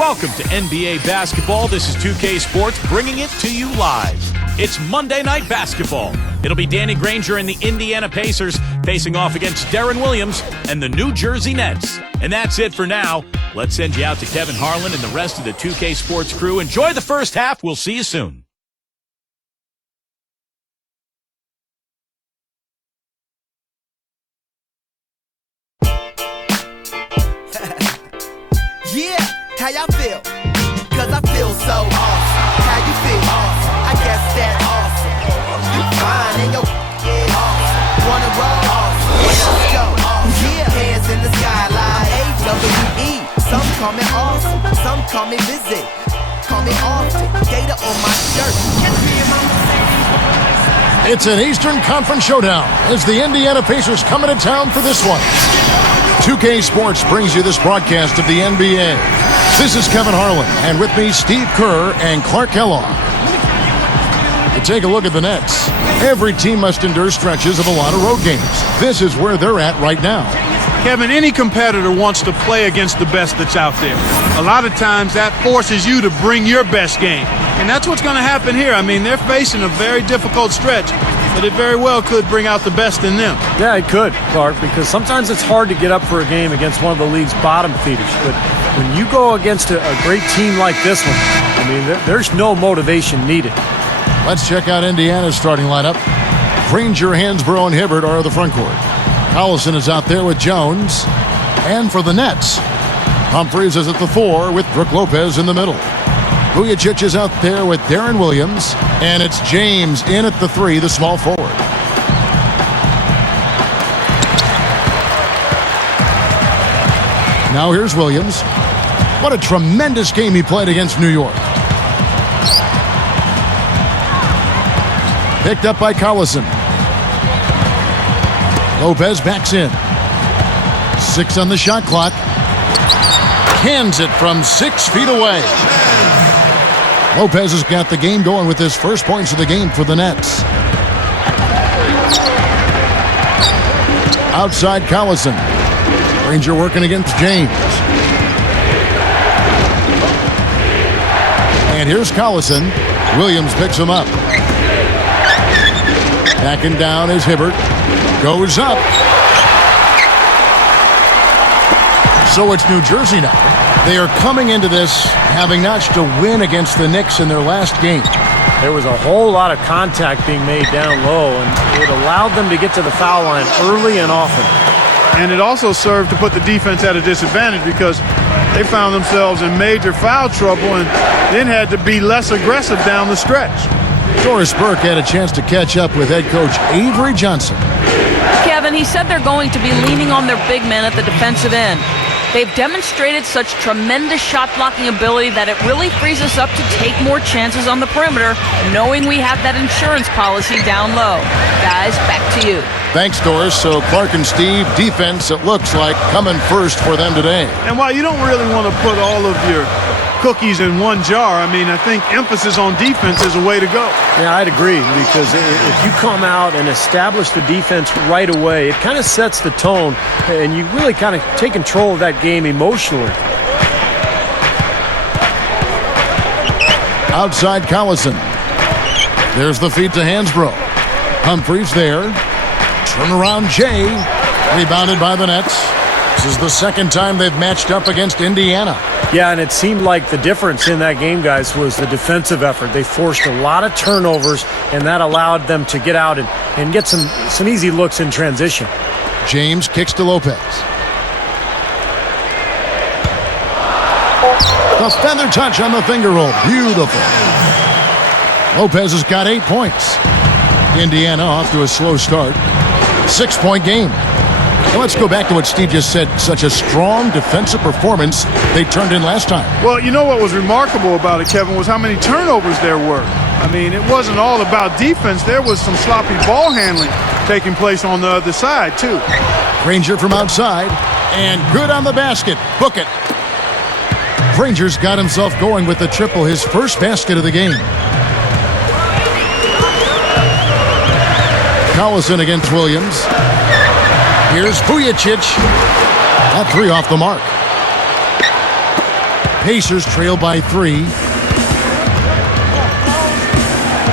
Welcome to NBA basketball. This is 2K Sports bringing it to you live. It's Monday Night Basketball. It'll be Danny Granger and the Indiana Pacers facing off against Deron Williams and the New Jersey Nets. And that's it for now. Let's send you out to Kevin Harlan and the rest of the 2K Sports crew. Enjoy the first half. We'll see you soon. Yeah, how y'all feel? Cause I feel so awesome. How you feel? Awesome. I guess that's awesome. You fine and your awesome. Wanna roll? Awesome. Let's go. Awesome. Yeah, hands in the skyline. AWE. Some call me awesome. Some call me busy. Call me often. Data on my shirt. Catch me in my Mercedes. It's an Eastern Conference showdown as the Indiana Pacers come into town for this one. 2K Sports brings you this broadcast of the NBA. This is Kevin Harlan, and with me, Steve Kerr and Clark Kellogg. To take a look at the Nets, every team must endure stretches of a lot of road games. This is where they're at right now. Kevin, any competitor wants to play against the best that's out there. A lot of times that forces you to bring your best game. And that's what's going to happen here. I mean, they're facing a very difficult stretch, but it very well could bring out the best in them. Yeah, it could, Clark, because sometimes it's hard to get up for a game against one of the league's bottom feeders. But when you go against a great team like this one, I mean, there's no motivation needed. Let's check out Indiana's starting lineup. Granger, Hansbrough, and Hibbert are the front court. Collison is out there with Jones. And for the Nets, Humphries is at the 4 with Brook Lopez in the middle. Vujacic is out there with Deron Williams. And it's James in at the 3, the small forward. Now here's Williams. What a tremendous game he played against New York. Picked up by Collison. Lopez backs in. 6 on the shot clock. Hands it from 6 feet away. Lopez has got the game going with his first points of the game for the Nets. Outside Collison. Granger working against James. And here's Collison. Williams picks him up. Backing down is Hibbert. Goes up. So it's New Jersey now. They are coming into this having notched a win against the Knicks in their last game. There was a whole lot of contact being made down low, and it allowed them to get to the foul line early and often. And it also served to put the defense at a disadvantage because they found themselves in major foul trouble and then had to be less aggressive down the stretch. Doris Burke had a chance to catch up with head coach Avery Johnson. Kevin, he said they're going to be leaning on their big men at the defensive end. They've demonstrated such tremendous shot-blocking ability that it really frees us up to take more chances on the perimeter, knowing we have that insurance policy down low. Guys, back to you. Thanks, Doris. So Clark and Steve, defense, it looks like, coming first for them today. And while you don't really want to put all of your cookies in one jar, I mean, I think emphasis on defense is a way to go. Yeah, I'd agree, because if you come out and establish the defense right away, it kind of sets the tone, and you really kind of take control of that game emotionally. Outside Collison. There's the feed to Hansbrough. Humphries there. Turnaround Jay. Rebounded by the Nets. This is the second time they've matched up against Indiana. Yeah, and it seemed like the difference in that game, guys, was the defensive effort. They forced a lot of turnovers, and that allowed them to get out and get some easy looks in transition. James kicks to Lopez. The feather touch on the finger roll. Beautiful. Lopez has got 8 points. Indiana off to a slow start. 6-point game. Now let's go back to what Steve just said. Such a strong defensive performance they turned in last time. Well, you know what was remarkable about it, Kevin, was how many turnovers there were. I mean, it wasn't all about defense. There was some sloppy ball handling taking place on the other side, too. Granger from outside, and good on the basket. Book it. Granger's got himself going with the triple, his first basket of the game. Collison against Williams. Here's Vujacic. That 3 off the mark. Pacers trail by 3.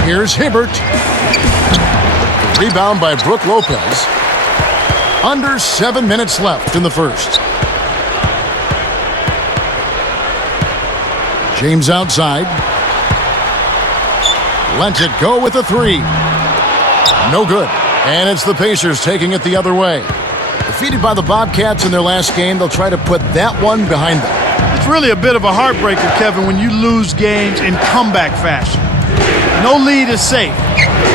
Here's Hibbert. Rebound by Brook Lopez. Under 7 minutes left in the first. James outside. Lets it go with a 3. No good. And it's the Pacers taking it the other way. Defeated by the Bobcats in their last game, they'll try to put that one behind them. It's really a bit of a heartbreaker, Kevin, when you lose games in comeback fashion. No lead is safe.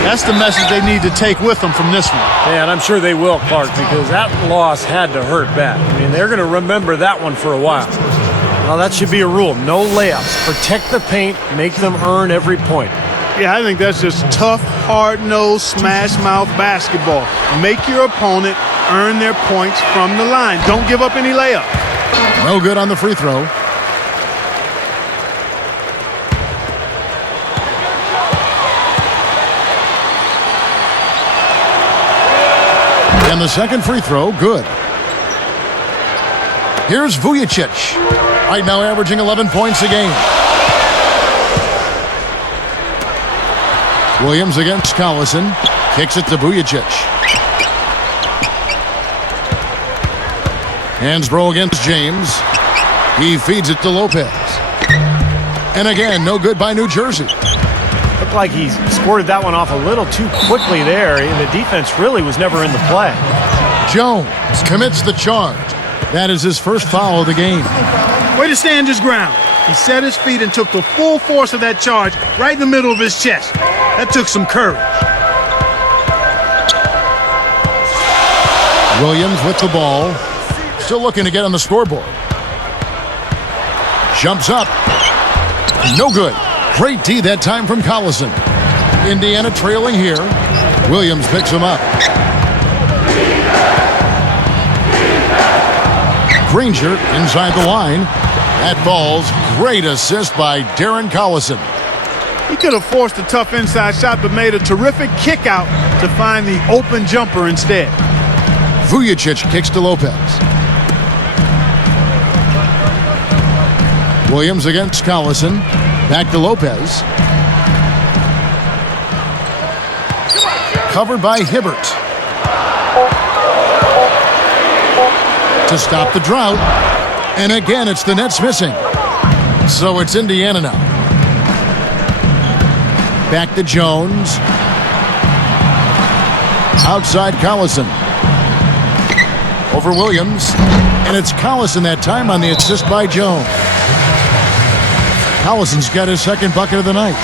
That's the message they need to take with them from this one. Yeah, and I'm sure they will, Clark, because that loss had to hurt bad. I mean, they're going to remember that one for a while. Well, that should be a rule. No layups. Protect the paint. Make them earn every point. Yeah, I think that's just tough, hard-nosed, smash-mouth basketball. Make your opponent earn their points from the line. Don't give up any layup. No good on the free throw. And the second free throw, good. Here's Vujicic. Right now averaging 11 points a game. Williams against Collison. Kicks it to Vujicic. Hansbrough against James. He feeds it to Lopez. And again, no good by New Jersey. Looked like he squirted that one off a little too quickly there. The defense really was never in the play. Jones commits the charge. That is his first foul of the game. Way to stand his ground. He set his feet and took the full force of that charge right in the middle of his chest. That took some courage. Williams with the ball. Still looking to get on the scoreboard. Jumps up. No good. Great D that time from Collison. Indiana trailing here. Williams picks him up. Granger inside the line. That falls. Great assist by Darren Collison. He could have forced a tough inside shot, but made a terrific kick out to find the open jumper instead. Vujicic kicks to Lopez. Williams against Collison. Back to Lopez. Covered by Hibbert. To stop the drought. And again, it's the Nets missing. So it's Indiana now. Back to Jones. Outside Collison. Over Williams. And it's Collison that time on the assist by Jones. Collison's got his second bucket of the night.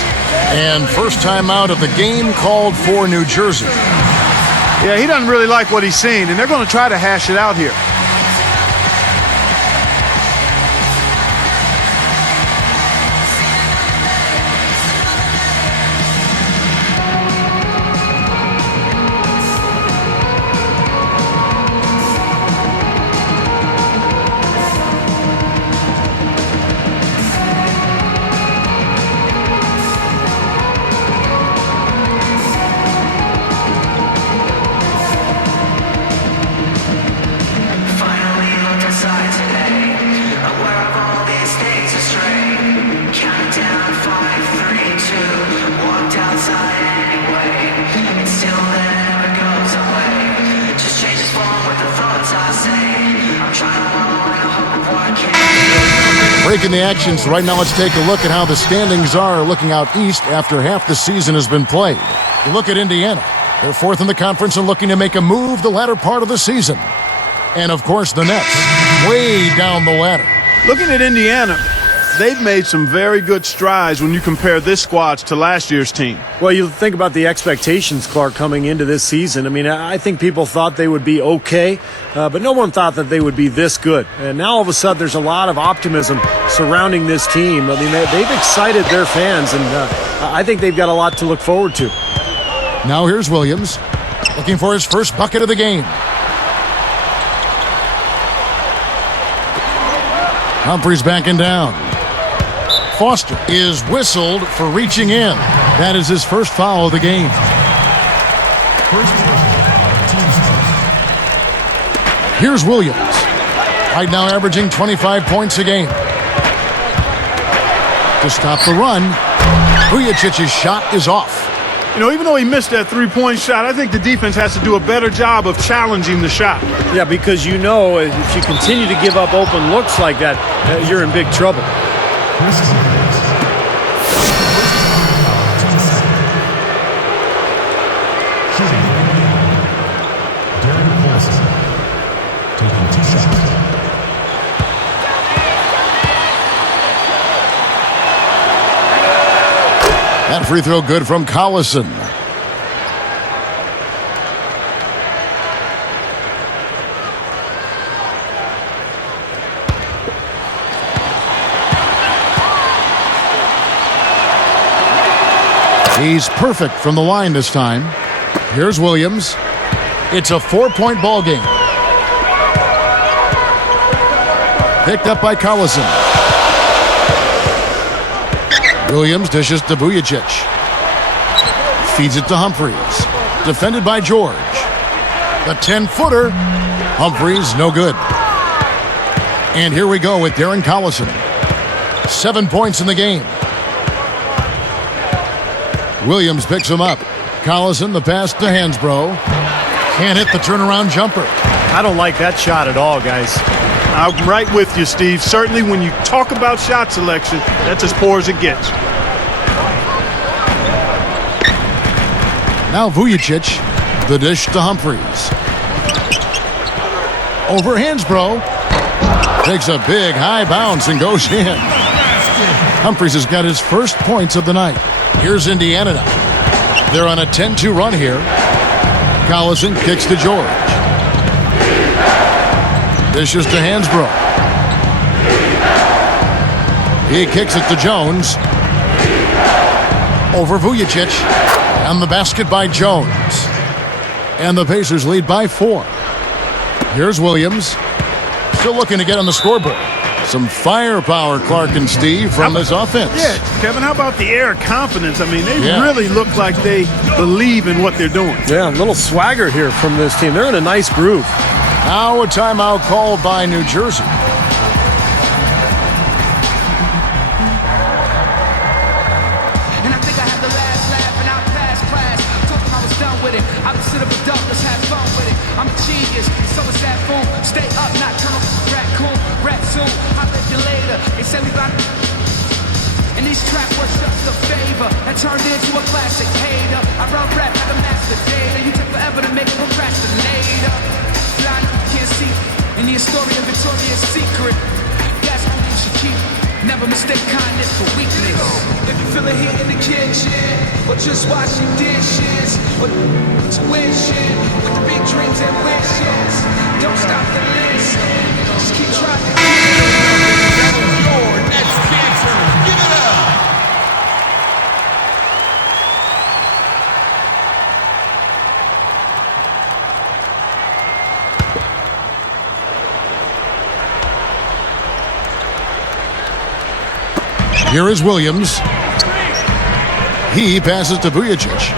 And first time out of the game called for New Jersey. Yeah, he doesn't really like what he's seen, and they're going to try to hash it out here. Breaking the action, so right now let's take a look at how the standings are looking out east after half the season has been played. You look at Indiana. They're fourth in the conference and looking to make a move the latter part of the season. And, of course, the Nets, way down the ladder. Looking at Indiana, they've made some very good strides when you compare this squad to last year's team. Well, you think about the expectations, Clark, coming into this season. I mean, I think people thought they would be okay, but no one thought that they would be this good. And now all of a sudden there's a lot of optimism surrounding this team. I mean, they've excited their fans, and I think they've got a lot to look forward to. Now here's Williams, looking for his first bucket of the game. Humphreys backing down. Foster is whistled for reaching in. That is his first foul of the game. Here's Williams. Right now averaging 25 points a game. to stop the run. Vujicic's shot is off. You know, even though he missed that three-point shot, I think the defense has to do a better job of challenging the shot. Yeah, because you know if you continue to give up open looks like that, you're in big trouble. That free throw good from Collison. He's perfect from the line this time. Here's Williams. It's a 4-point ball game. Picked up by Collison. Williams dishes to Vujicic. Feeds it to Humphries. Defended by George. The 10-footer. Humphries, no good. And here we go with Darren Collison. 7 points in the game. Williams picks him up. Collison, the pass to Hansbrough. Can't hit the turnaround jumper. I don't like that shot at all, guys. I'm right with you, Steve. Certainly when you talk about shot selection, that's as poor as it gets. Now Vujicic, the dish to Humphries. Over Hansbrough. Takes a big high bounce and goes in. Humphries has got his first points of the night. Here's Indiana now. They're on a 10-2 run here. Collison kicks to George. Dishes to Hansbrough. He kicks it to Jones. Over Vujicic. And the basket by Jones. And the Pacers lead by 4. Here's Williams. Still looking to get on the scoreboard. Some firepower, Clark and Steve, from this offense. Yeah, Kevin, how about the air confidence? I mean, they really look like they believe in what they're doing. Yeah, a little swagger here from this team. They're in a nice groove. Now a timeout called by New Jersey. And I think I had the last laugh and I passed class. Told them I was done with it. Opposite of a duck, let's have fun with it. I'm a genius, so is that fool. Stay up, not turn off the raccoon. Rap soon, I'll let you later. They say we bout. And these trap was just a favor that turned into a classic hater. I run rap like a master data. You take forever to make a procrastinator. Blind, you can't see. And the story of Victoria's Secret. That's what you should keep. Never mistake kindness for weakness. If you feel the heat in the kitchen, or just washing dishes, or tuition, with the big dreams and wishes, don't stop to listen. Just keep trying. Your next dancer, give it up. Here is Williams. He passes to Vujicic.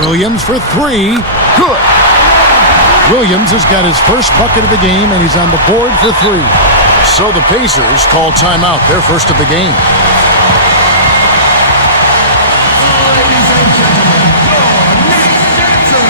Williams for 3. Good. Williams has got his first bucket of the game, and he's on the board for 3. So the Pacers call timeout, their first of the game. Ladies and gentlemen, your next dancer.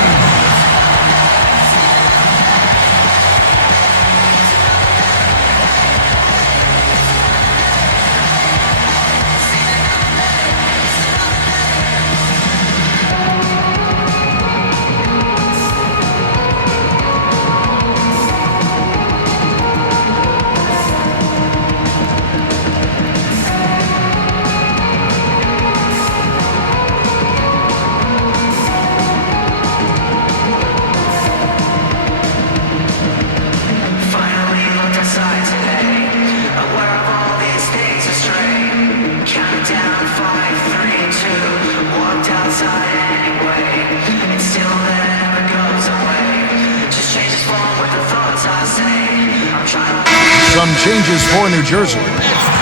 Some changes for New Jersey.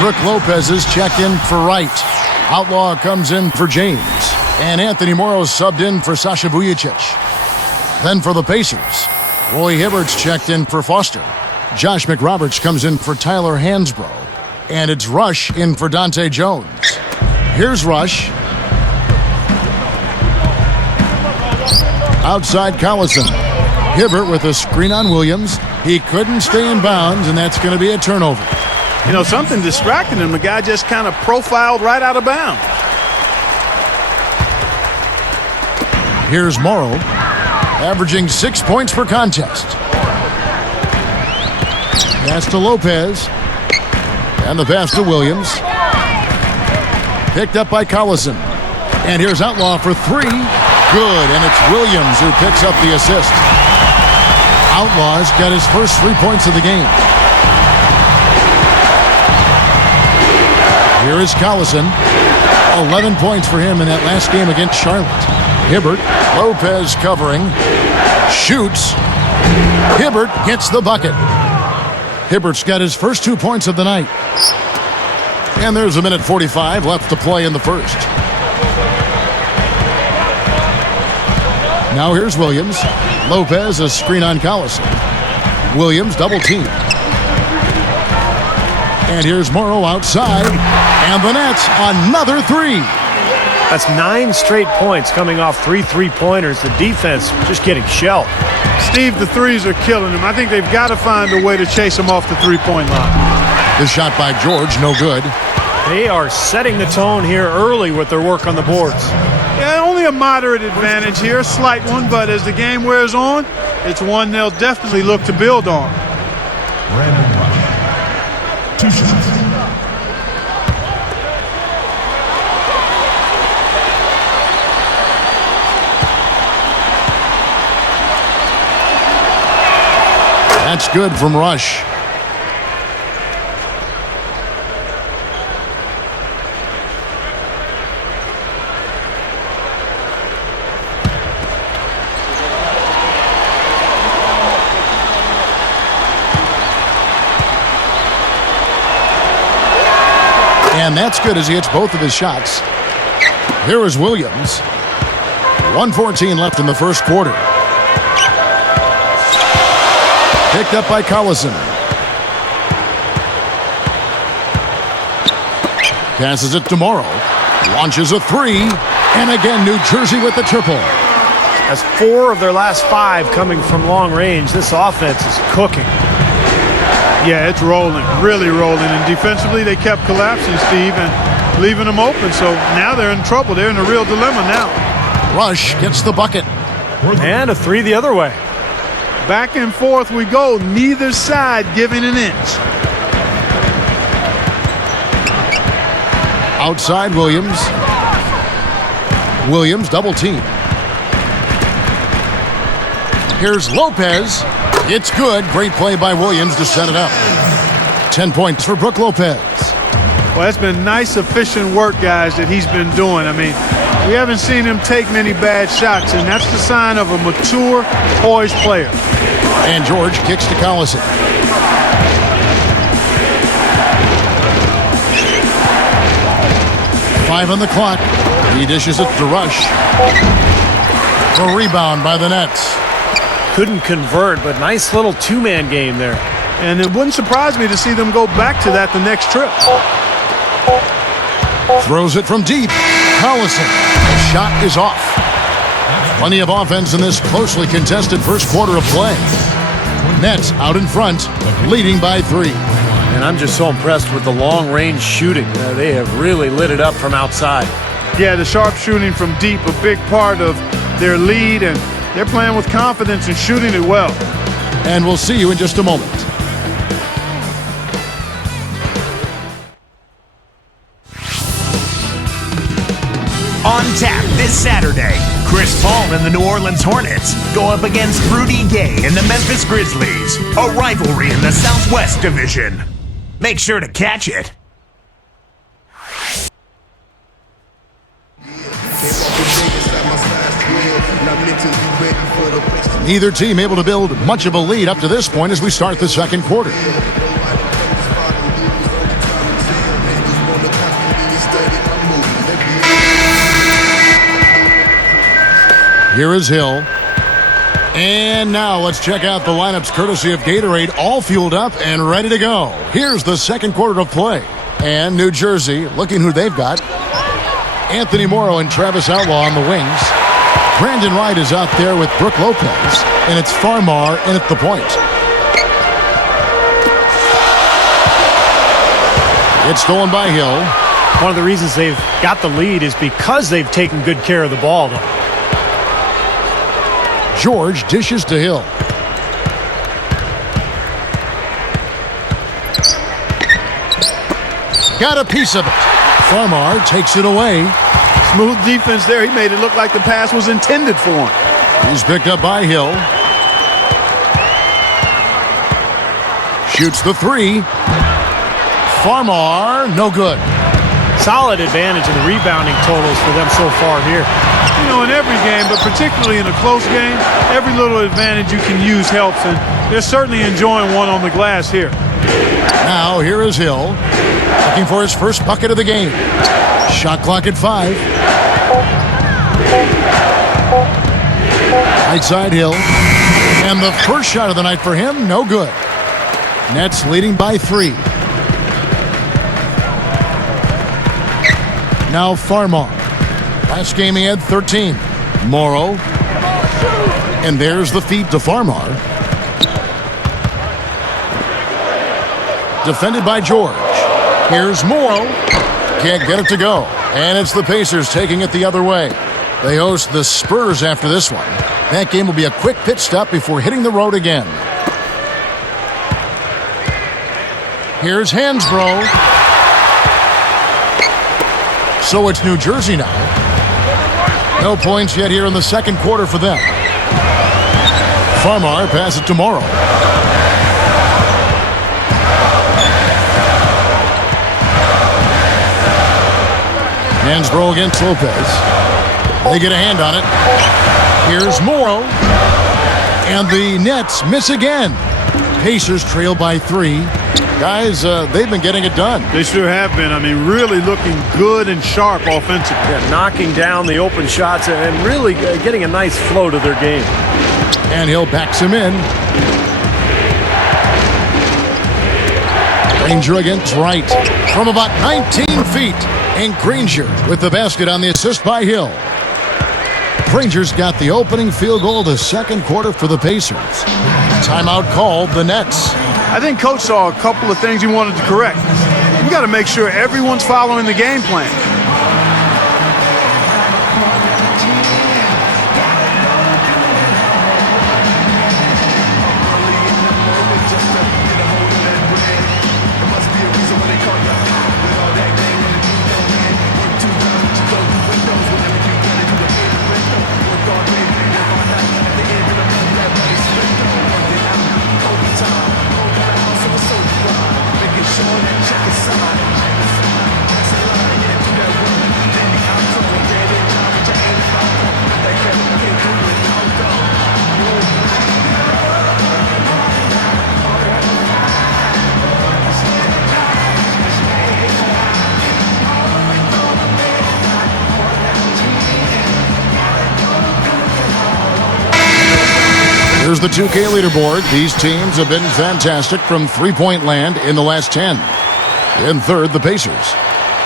Brooke Lopez is checked in for Wright. Outlaw comes in for James. And Anthony Morrow subbed in for Sasha Vujicic. Then for the Pacers, Roy Hibbert's checked in for Foster. Josh McRoberts comes in for Tyler Hansbrough. And it's Rush in for Dante Jones. Here's Rush. Outside Collison. Hibbert with a screen on Williams. He couldn't stay in bounds, and that's going to be a turnover. You know, something distracted him. The guy just kind of profiled right out of bounds. Here's Morrow, averaging 6 points per contest. Pass to Lopez. And the pass to Williams. Picked up by Collison. And here's Outlaw for three. Good, and it's Williams who picks up the assist. Outlaw's got his first 3 points of the game. Here is Collison. 11 points for him in that last game against Charlotte. Hibbert, Lopez covering. Shoots. Hibbert gets the bucket. Hibbert's got his first 2 points of the night. And there's a minute 45 left to play in the first. Now here's Williams. Lopez, a screen on Collison. Williams double team. And here's Morrow outside. And the Nets, another three. That's 9 straight points coming off 3 3-pointers. The defense just getting shelled. Steve, the threes are killing him. I think they've got to find a way to chase him off the three-point line. The shot by George, no good. They are setting the tone here early with their work on the boards. Yeah, only a moderate advantage here, a slight one, but as the game wears on, it's one they'll definitely look to build on. Brandon Rush. 2 shots. That's good from Rush. And that's good as he hits both of his shots. Here is Williams. 1:14 left in the first quarter. Picked up by Collison. Passes it to Morrow. Launches a three. And again, New Jersey with the triple. That's 4 of their last 5 coming from long range. This offense is cooking. Yeah, it's rolling, really rolling. And defensively, they kept collapsing, Steve, and leaving them open. So now they're in trouble. They're in a real dilemma now. Rush gets the bucket. And a 3 the other way. Back and forth we go, neither side giving an inch. Outside Williams. Williams double team. Here's Lopez. It's good. Great play by Williams to set it up. 10 points for Brook Lopez. Well, that's been nice, efficient work, guys, that he's been doing. I mean, we haven't seen him take many bad shots, and that's the sign of a mature, poised player. And George kicks to Collison. Five on the clock. He dishes it to Rush. The rebound by the Nets. Couldn't convert, but nice little 2-man game there. And it wouldn't surprise me to see them go back to that the next trip. Throws it from deep. Collison. The shot is off. Plenty of offense in this closely contested first quarter of play. Nets out in front, leading by 3. And I'm just so impressed with the long-range shooting. They have really lit it up from outside. Yeah, the sharp shooting from deep, a big part of their lead, and they're playing with confidence and shooting it well. And we'll see you in just a moment. On tap this Saturday, Chris Paul and the New Orleans Hornets go up against Rudy Gay and the Memphis Grizzlies, a rivalry in the Southwest Division. Make sure to catch it. Neither team able to build much of a lead up to this point as we start the second quarter. Here is Hill. And now let's check out the lineups courtesy of Gatorade, all fueled up and ready to go. Here's the second quarter of play. And New Jersey, looking who they've got. Anthony Morrow and Travis Outlaw on the wings. Brandon Wright is out there with Brooke Lopez. And it's Farmar in at the point. It's stolen by Hill. One of the reasons they've got the lead is because they've taken good care of the ball, though. George dishes to Hill. Got a piece of it. Farmar takes it away. Smooth defense there. He made it look like the pass was intended for him. He's picked up by Hill. Shoots the three. Farmar, no good. Solid advantage in the rebounding totals for them so far here. You know, in every game, but particularly in a close game, every little advantage you can use helps, and they're certainly enjoying one on the glass here. Now, here is Hill, looking for his first bucket of the game. Shot clock at 5. Right side Hill. And the first shot of the night for him, no good. Nets leading by 3. Now Farmar. Last game he had 13. Morrow. And there's the feed to Farmar. Defended by George. Here's Morrow. Can't get it to go. And it's the Pacers taking it the other way. They host the Spurs after this one. That game will be a quick pit stop before hitting the road again. Here's Hansbrough. So it's New Jersey now. No points yet here in the second quarter for them. Farmar passes it to Morrow. Hansbrough against Lopez. They get a hand on it. Here's Morrow. And the Nets miss again. Pacers trail by 3. Guys, they've been getting it done. They sure have been. I mean, really looking good and sharp offensively. Yeah, knocking down the open shots and really getting a nice flow to their game. And Hill backs him in. Granger against Wright from about 19 feet. And Granger with the basket on the assist by Hill. Granger's got the opening field goal of the second quarter for the Pacers. Timeout called the Nets. I think Coach saw a couple of things he wanted to correct. You got to make sure everyone's following the game plan. Here's the 2K leaderboard. These teams have been fantastic from three-point land in the last 10. In third, the Pacers.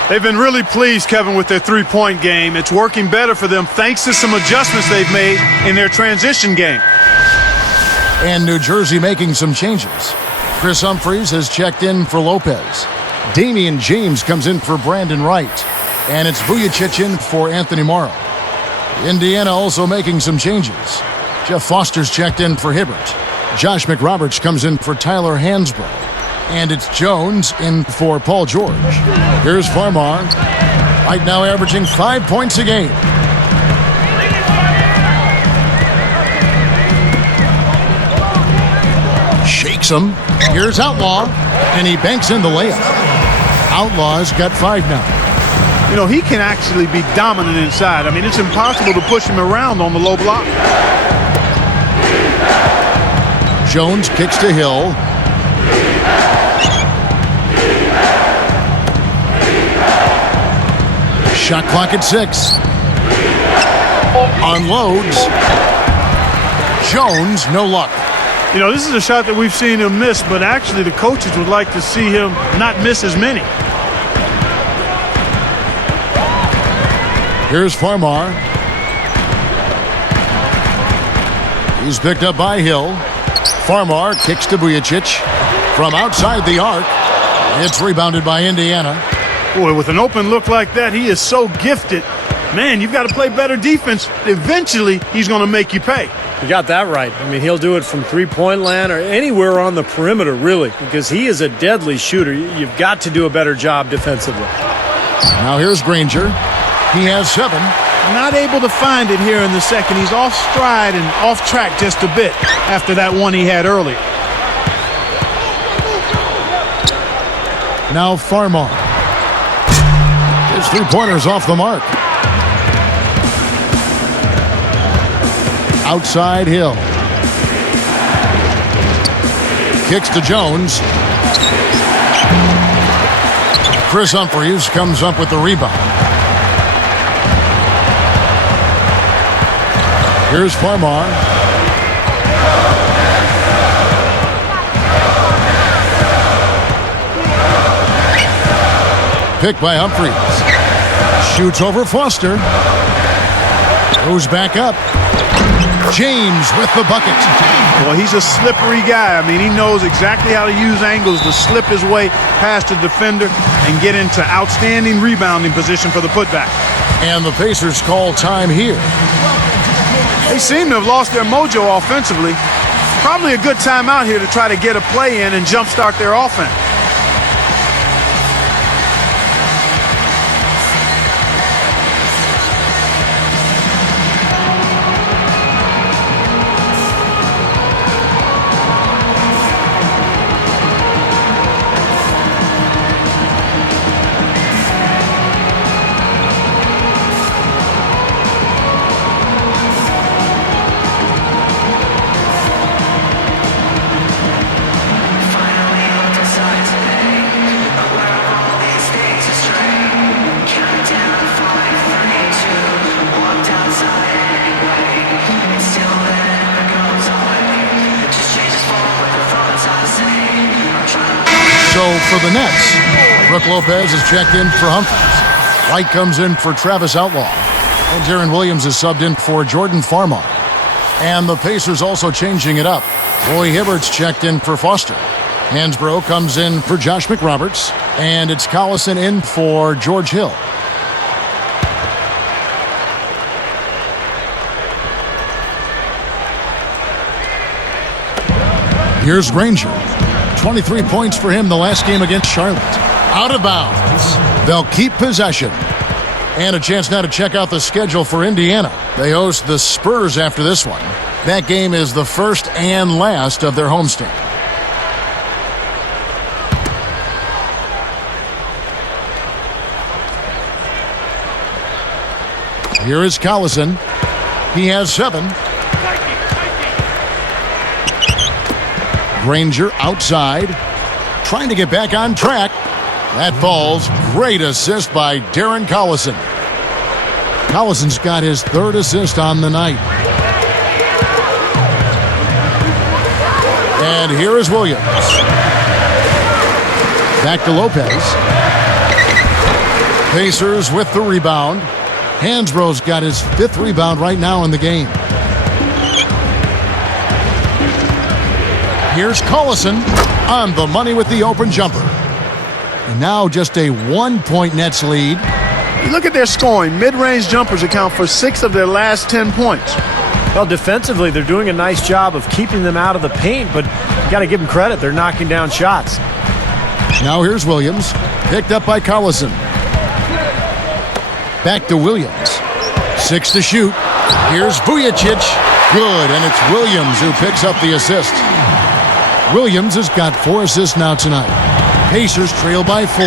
They've been really pleased, Kevin, with their three-point game. It's working better for them thanks to some adjustments they've made in their transition game. And New Jersey making some changes. Chris Humphries has checked in for Lopez. Damian James comes in for Brandon Wright. And it's Vujacic in for Anthony Morrow. Indiana also making some changes. Jeff Foster's checked in for Hibbert. Josh McRoberts comes in for Tyler Hansbrough. And it's Jones in for Paul George. Here's Farmar. Right now averaging 5 points a game. Shakes him. Here's Outlaw. And he banks in the layup. Outlaw's got 5 now. You know, he can actually be dominant inside. I mean, it's impossible to push him around on the low block. Jones kicks to Hill. Shot clock at 6. Unloads. Jones, no luck. You know, this is a shot that we've seen him miss, but actually the coaches would like to see him not miss as many. Here's Farmar. He's picked up by Hill. Farmar kicks to Vujacic from outside the arc. It's rebounded by Indiana. Boy, with an open look like that, he is so gifted. Man, you've got to play better defense. Eventually, he's going to make you pay. You got that right. I mean, he'll do it from three-point land or anywhere on the perimeter, really, because he is a deadly shooter. You've got to do a better job defensively. Now here's Granger. He has 7. Not able to find it here in the second. He's off stride and off track just a bit after that one he had earlier. Now Farmar. His three-pointer's off the mark. Outside Hill. Kicks to Jones. Chris Humphries comes up with the rebound. Here's Farmar. Picked by Humphries. Shoots over Foster. Goes back up. James with the bucket. Well, he's a slippery guy. I mean, he knows exactly how to use angles to slip his way past the defender and get into outstanding rebounding position for the putback. And the Pacers call time here. They seem to have lost their mojo offensively. Probably a good timeout here to try to get a play in and jumpstart their offense. So for the Nets, Brook Lopez is checked in for Humphries. White comes in for Travis Outlaw. And Darren Williams is subbed in for Jordan Farmar. And the Pacers also changing it up. Roy Hibbert's checked in for Foster. Hansbrough comes in for Josh McRoberts. And it's Collison in for George Hill. Here's Granger. 23 points for him the last game against Charlotte. Out of bounds. They'll keep possession. And a chance now to check out the schedule for Indiana. They host the Spurs after this one. That game is the first and last of their homestand. Here is Collison. He has 7. Granger outside, trying to get back on track. That falls. Great assist by Darren Collison. Collison's got his 3rd assist on the night. And here is Williams. Back to Lopez. Pacers with the rebound. Hansbrough's got his 5th rebound right now in the game. Here's Collison on the money with the open jumper. And now just a 1-point Nets lead. You look at their scoring. Mid-range jumpers account for 6 of their last 10 points. Well, defensively, they're doing a nice job of keeping them out of the paint, but you got to give them credit. They're knocking down shots. Now here's Williams, picked up by Collison. Back to Williams. 6 to shoot. Here's Vujacic. Good, and it's Williams who picks up the assist. Williams has got 4 assists now tonight. Pacers trail by 4.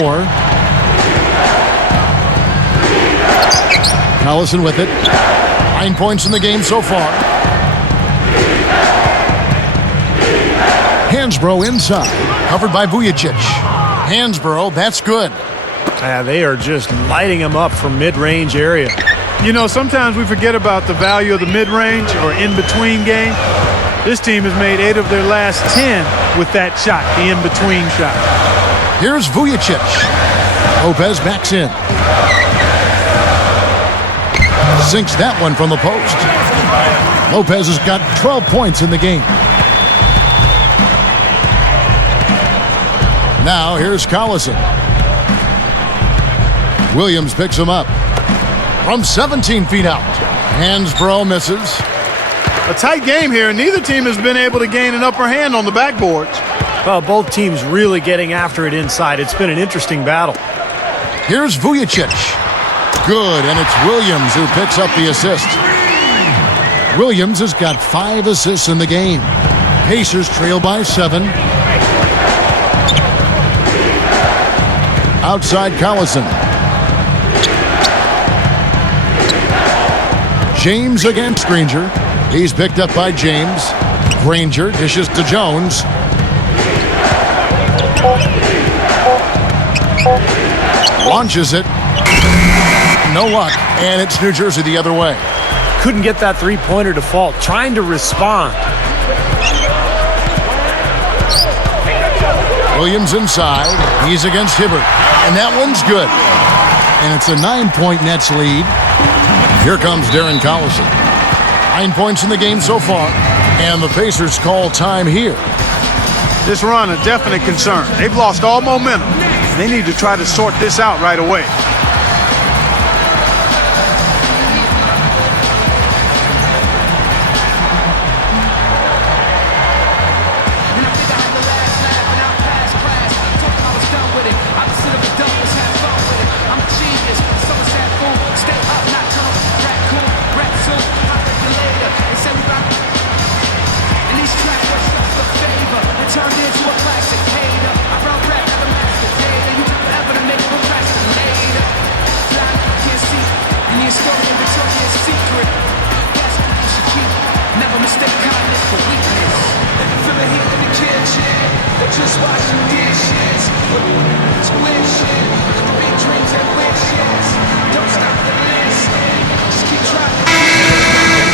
Collison with it. 9 points in the game so far. Hansbrough inside. Covered by Vujacic. Hansbrough, that's good. They are just lighting them up from mid-range area. You know, sometimes we forget about the value of the mid-range or in-between game. This team has made 8 of their last 10 with that shot, the in-between shot. Here's Vujicic. Lopez backs in. Sinks that one from the post. Lopez has got 12 points in the game. Now here's Collison. Williams picks him up. From 17 feet out. Hansbrough misses. A tight game here, and neither team has been able to gain an upper hand on the backboards. Well, both teams really getting after it inside. It's been an interesting battle. Here's Vujicic. Good, and it's Williams who picks up the assist. Williams has got 5 assists in the game. Pacers trail by 7. Outside Collison. James against Granger. He's picked up by James. Granger dishes to Jones. Launches it. No luck, and it's New Jersey the other way. Couldn't get that three-pointer to fall. Trying to respond. Williams inside. He's against Hibbert. And that one's good. And it's a 9-point Nets lead. Here comes Darren Collison. 9 points in the game so far. And the Pacers call time here. This run a definite concern. They've lost all momentum. They need to try to sort this out right away.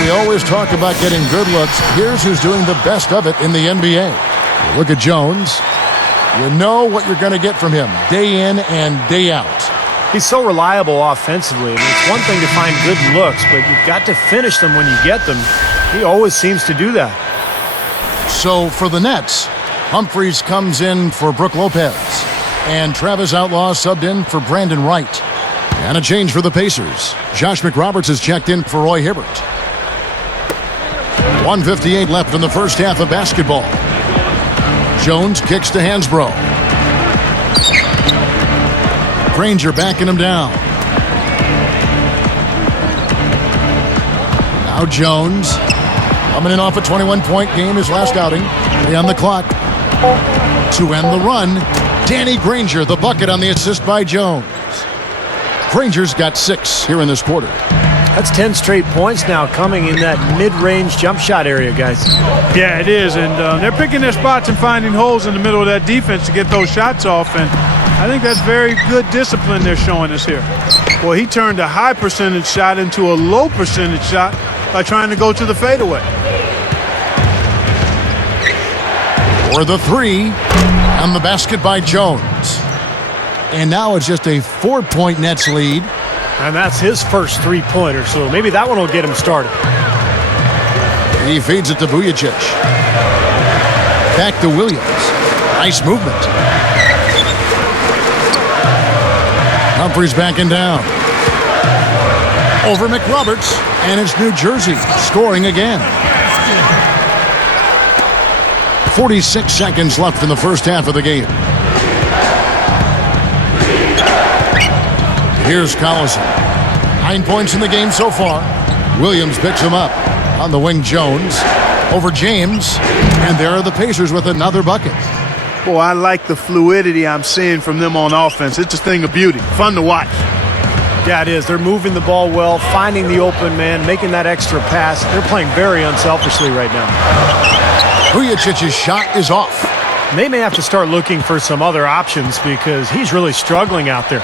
We always talk about getting good looks. Here's who's doing the best of it in the NBA. Look at Jones. You know what you're going to get from him day in and day out. He's so reliable offensively. I mean, it's one thing to find good looks, but you've got to finish them when you get them. He always seems to do that. So for the Nets, Humphries comes in for Brook Lopez. And Travis Outlaw subbed in for Brandon Wright. And a change for the Pacers. Josh McRoberts has checked in for Roy Hibbert. 1:58 left in the first half of basketball. Jones kicks to Hansbrough. Granger backing him down. Now Jones coming in off a 21-point game his last outing. 3 on the clock. To end the run, Danny Granger, the bucket on the assist by Jones. Granger's got 6 here in this quarter. That's 10 straight points now coming in that mid-range jump shot area, guys. Yeah, it is, and they're picking their spots and finding holes in the middle of that defense to get those shots off, and I think that's very good discipline they're showing us here. Well, he turned a high percentage shot into a low percentage shot by trying to go to the fadeaway. For the 3, and the basket by Jones. And now it's just a 4-point Nets lead. And that's his first three-pointer, so maybe that one will get him started. He feeds it to Vujicic. Back to Williams. Nice movement. Humphries backing down. Over McRoberts, and it's New Jersey scoring again. 46 seconds left in the first half of the game. Here's Collison. 9 points in the game so far. Williams picks him up. On the wing, Jones. Over James. And there are the Pacers with another bucket. Boy, I like the fluidity I'm seeing from them on offense. It's a thing of beauty. Fun to watch. Yeah, it is. They're moving the ball well, finding the open man, making that extra pass. They're playing very unselfishly right now. Vujicic's shot is off. They may have to start looking for some other options because he's really struggling out there.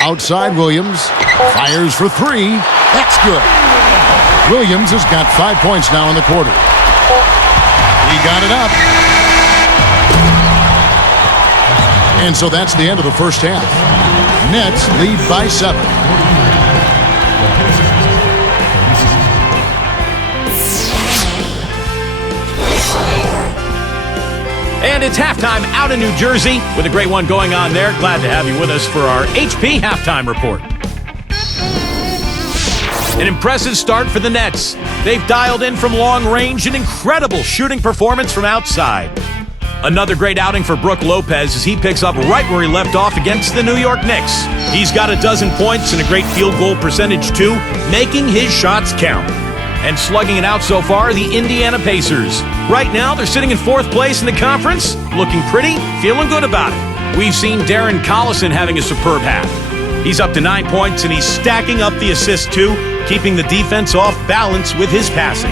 Outside Williams. Fires for three. That's good. Williams has got 5 points now in the quarter. He got it up. And so that's the end of the first half. Nets lead by 7. And it's halftime out in New Jersey with a great one going on there. Glad to have you with us for our HP halftime report. An impressive start for the Nets. They've dialed in from long range, an incredible shooting performance from outside. Another great outing for Brook Lopez as he picks up right where he left off against the New York Knicks. He's got a dozen points and a great field goal percentage too, making his shots count. And slugging it out so far, the Indiana Pacers. Right now, they're sitting in 4th place in the conference, looking pretty, feeling good about it. We've seen Darren Collison having a superb half. He's up to 9 points, and he's stacking up the assists too, keeping the defense off balance with his passing.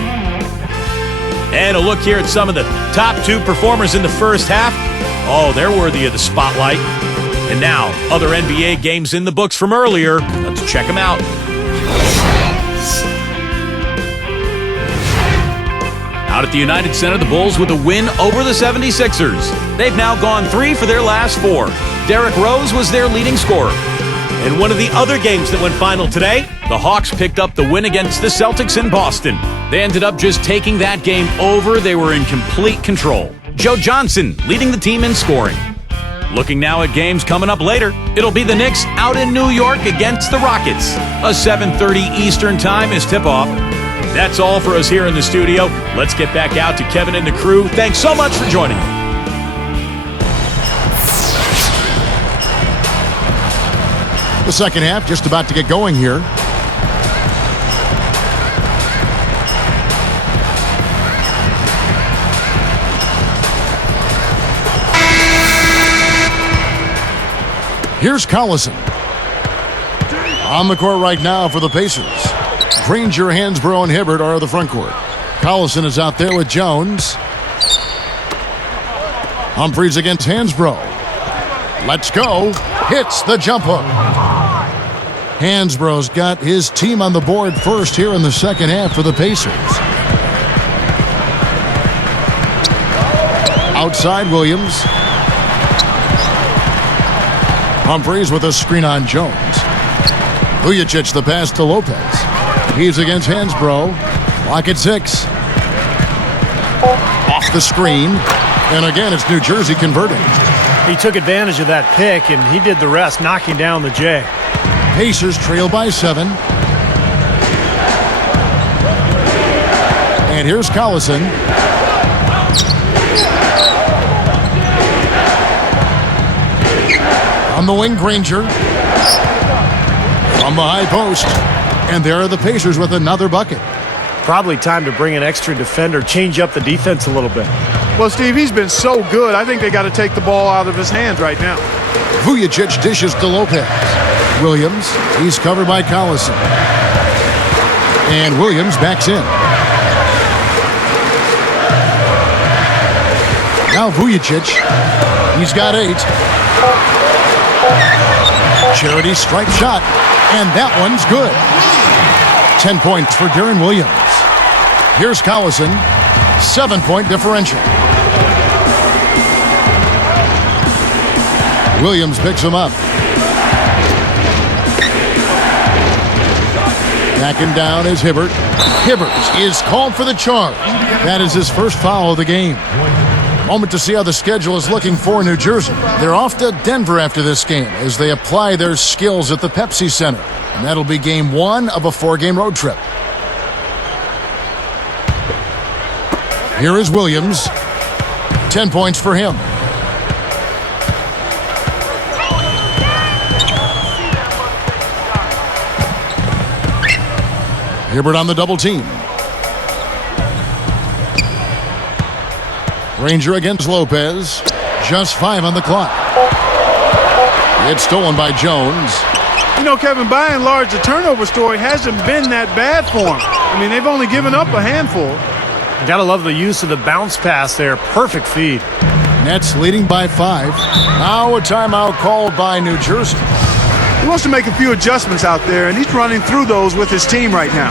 And a look here at some of the top 2 performers in the first half. Oh, they're worthy of the spotlight. And now, other NBA games in the books from earlier. Let's check them out. Out at the United Center, the Bulls with a win over the 76ers. They've now gone 3 for their last 4. Derrick Rose was their leading scorer. In one of the other games that went final today, the Hawks picked up the win against the Celtics in Boston. They ended up just taking that game over. They were in complete control. Joe Johnson leading the team in scoring. Looking now at games coming up later, it'll be the Knicks out in New York against the Rockets. A 7:30 Eastern time is tip-off. That's all for us here in the studio. Let's get back out to Kevin and the crew. Thanks so much for joining me. The second half just about to get going here. Here's Collison. On the court right now for the Pacers. Granger, Hansbrough, and Hibbert are the front court. Collison is out there with Jones. Humphries against Hansbrough. Let's go. Hits the jump hook. Hansbrough's got his team on the board first here in the second half for the Pacers. Outside Williams. Humphries with a screen on Jones. Vujacic the pass to Lopez. He's against Hansbrough. Lock at 6. Off the screen. And again, it's New Jersey converting. He took advantage of that pick, and he did the rest, knocking down the J. Pacers trail by 7. And here's Collison. On the wing, Granger. From the high post. And there are the Pacers with another bucket. Probably time to bring an extra defender, change up the defense a little bit. Well, Steve, he's been so good. I think they got to take the ball out of his hands right now. Vujacic dishes to Lopez. Williams, he's covered by Collison. And Williams backs in. Now Vujacic, he's got 8. Charity stripe shot, and that one's good. 10 points for Darren Williams. Here's Collison, 7-point differential. Williams picks him up. Backing down is Hibbert. Hibbert is called for the charge. That is his first foul of the game. Moment to see how the schedule is looking for New Jersey. They're off to Denver after this game as they apply their skills at the Pepsi Center. And that'll be game 1 of a 4-game road trip. Here is Williams. 10 points for him. Hibbert on the double team. Granger against Lopez. Just 5 on the clock. It's stolen by Jones. You know, Kevin, by and large, the turnover story hasn't been that bad for him. I mean, they've only given up a handful. Gotta love the use of the bounce pass there. Perfect feed. Nets leading by 5. Now a timeout called by New Jersey. wants to make a few adjustments out there, and he's running through those with his team right now.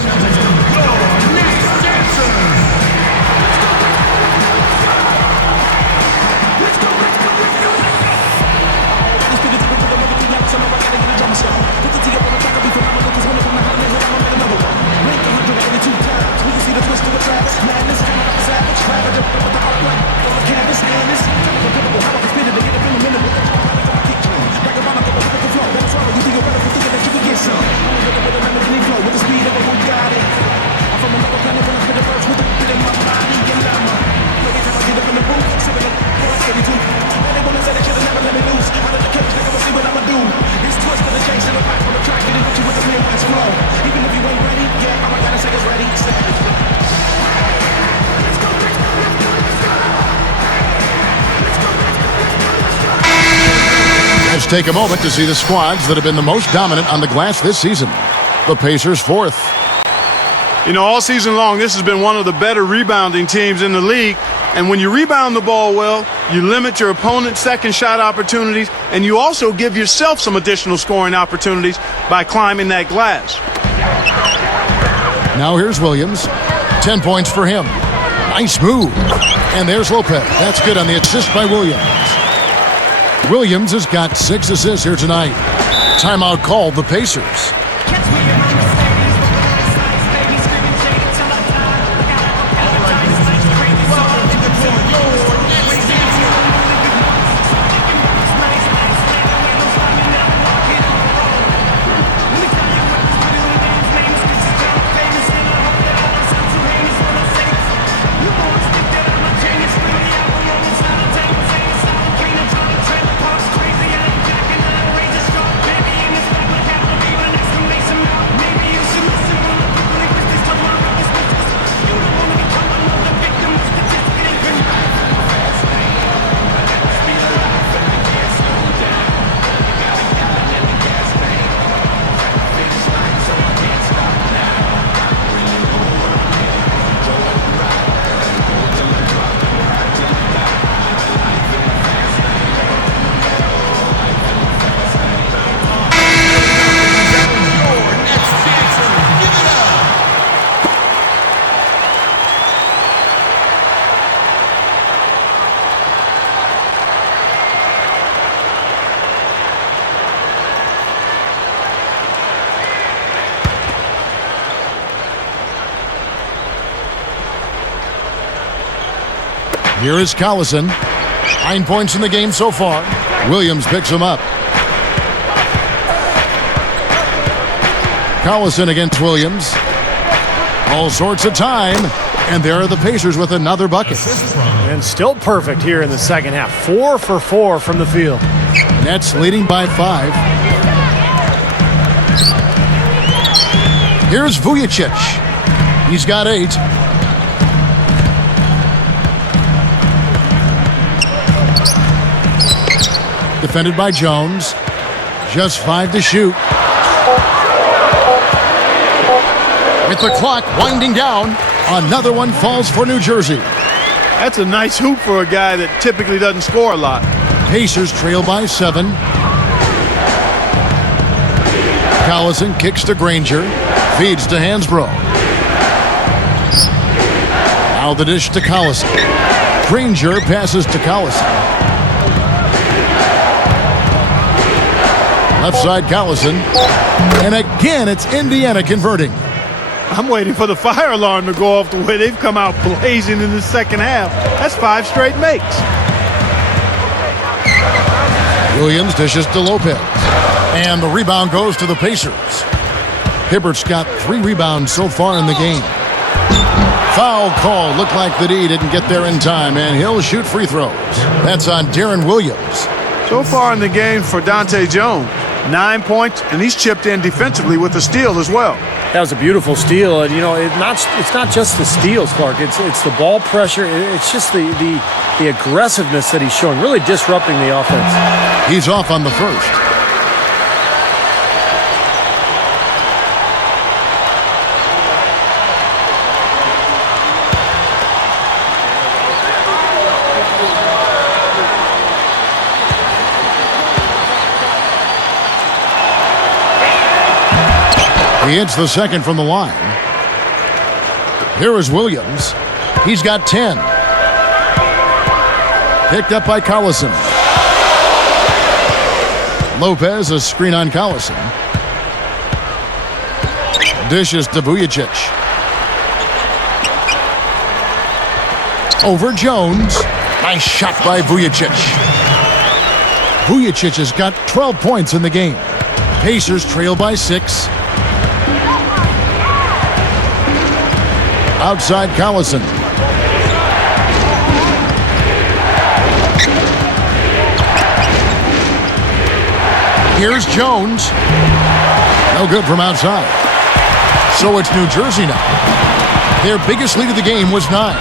Let's take a moment to see the squads that have been the most dominant on the glass this season. The Pacers 4th. You know, all season long, this has been one of the better rebounding teams in the league. And when you rebound the ball well, you limit your opponent's second shot opportunities, and you also give yourself some additional scoring opportunities by climbing that glass. Now here's Williams. 10 points for him. Nice move. And there's Lopez. That's good on the assist by Williams. Williams has got 6 assists here tonight. Timeout called the Pacers. Here is Collison. 9 points in the game so far. Williams picks him up. Collison against Williams. All sorts of time. And there are the Pacers with another bucket. And still perfect here in the second half. 4 for 4 from the field. Nets leading by 5. Here's Vujicic. He's got 8. Defended by Jones. Just 5 to shoot. With the clock winding down, another one falls for New Jersey. That's a nice hoop for a guy that typically doesn't score a lot. Pacers trail by 7. Collison kicks to Granger. Feeds to Hansbrough. Now the dish to Collison. Granger passes to Collison. Left side Collison. And again, it's Indiana converting. I'm waiting for the fire alarm to go off the way they've come out blazing in the second half. That's 5 straight makes. Williams dishes to Lopez. And the rebound goes to the Pacers. Hibbert's got 3 rebounds so far in the game. Foul call. Looked like the D didn't get there in time, and he'll shoot free throws. That's on Darren Williams. So far in the game for Dante Jones, 9 points, and he's chipped in defensively with a steal as well. That was a beautiful steal, and you know it's not just the steals, Clark. It's the ball pressure. It's just the aggressiveness that he's showing, really disrupting the offense. He's off on the first. He hits the second from the line. Here is Williams. He's got 10. Picked up by Collison. Lopez, a screen on Collison. Dishes to Vujacic. Over Jones. Nice shot by Vujacic. Vujacic has got 12 points in the game. Pacers trail by 6. Outside Collison. Here's Jones. No good from outside. So it's New Jersey now. Their biggest lead of the game was 9.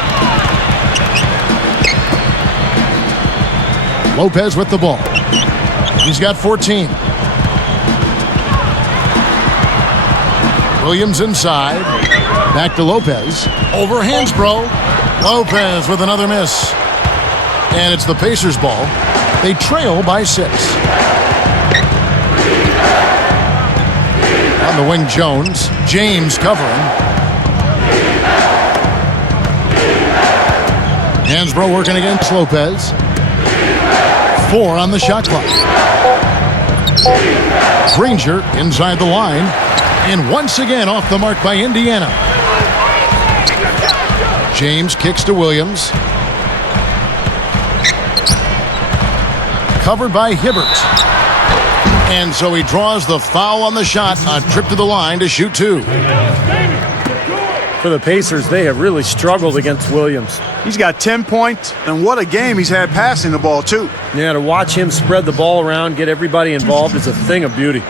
Lopez with the ball. He's got 14. Williams inside. Back to Lopez. Over Hansbrough. Lopez with another miss. And it's the Pacers' ball. They trail by 6. On the wing, Jones. James covering. Hansbrough working against Lopez. 4 on the shot clock. Granger inside the line. And once again off the mark by Indiana. James kicks to Williams. Covered by Hibbert. And so he draws the foul on the shot. A trip to the line to shoot 2. For the Pacers, they have really struggled against Williams. He's got 10 points, and what a game he's had passing the ball, too. Yeah, to watch him spread the ball around, get everybody involved is a thing of beauty.